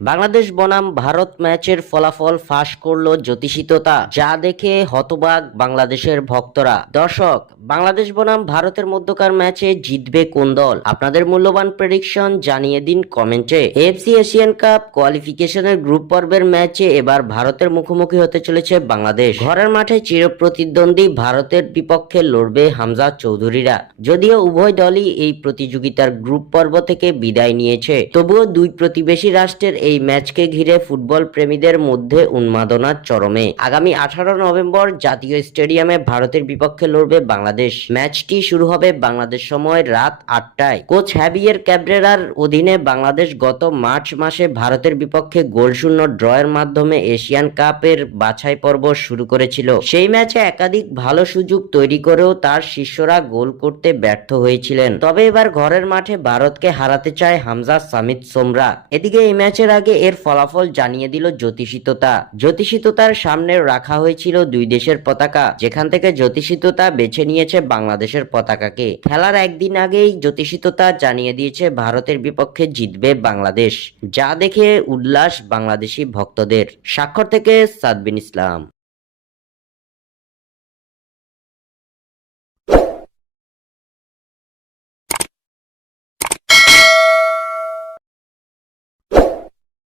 বাংলাদেশ বনাম ভারত ম্যাচের ফলাফল ফাঁস করলো জ্যোতিষিততা, যা দেখে হতবাক বাংলাদেশের ভক্তরা। দর্শক, বাংলাদেশ বনাম ভারতের মধ্যকার ম্যাচে জিতবে কোন দল? আপনাদের মূল্যবান প্রেডিকশন জানিয়ে দিন কমেন্টে। এএফসি এশিয়ান কাপ কোয়ালিফিকেশনের গ্রুপ পর্বের ম্যাচে এবার ভারতের মুখোমুখি হতে চলেছে বাংলাদেশ। ঘরের মাঠে চিরপ্রতিদ্বন্দ্বী ভারতের বিপক্ষে লড়বে হামজা চৌধুরীরা। যদিও উভয় দলই এই প্রতিযোগিতার গ্রুপ পর্ব থেকে বিদায় নিয়েছে, তবুও দুই প্রতিবেশী রাষ্ট্রের এই ম্যাচকে ঘিরে ফুটবল প্রেমীদের মধ্যে উন্মাদনার চরমে। আগামী 18 নভেম্বর জাতীয় স্টেডিয়ামে ভারতের বিপক্ষে লড়বে বাংলাদেশ। ম্যাচটি শুরু হবে বাংলাদেশ সময় রাত 8টায়। কোচ হ্যাভিয়ের ক্যাব্রেরার অধীনে বাংলাদেশ গত মার্চ মাসে ভারতের বিপক্ষে গোলশূন্য ড্রয়ের মাধ্যমে এশিয়ান কাপের বাছাই পর্ব শুরু করেছিল। সেই ম্যাচে একাধিক ভালো সুযোগ তৈরি করেও তার শিষ্যরা গোল করতে ব্যর্থ হয়েছিলেন। তবে এবার ঘরের মাঠে ভারতকে হারাতে চায় হামজা সামিদ সোমরা। এদিকে এই ম্যাচের আগে এর ফলাফল জানিয়ে দিল জ্যোতিষিততা। জ্যোতিষিততার সামনে রাখা হয়েছিল দুই দেশের পতাকা, যেখান থেকে জ্যোতিষিততা বেছে নিয়েছে বাংলাদেশের পতাকাকে। খেলার একদিন আগেই জ্যোতিষিততা জানিয়ে দিয়েছে ভারতের বিপক্ষে জিতবে বাংলাদেশ, যা দেখে উল্লাস বাংলাদেশি ভক্তদের। স্বাক্ষর থেকে সাদবিন ইসলাম।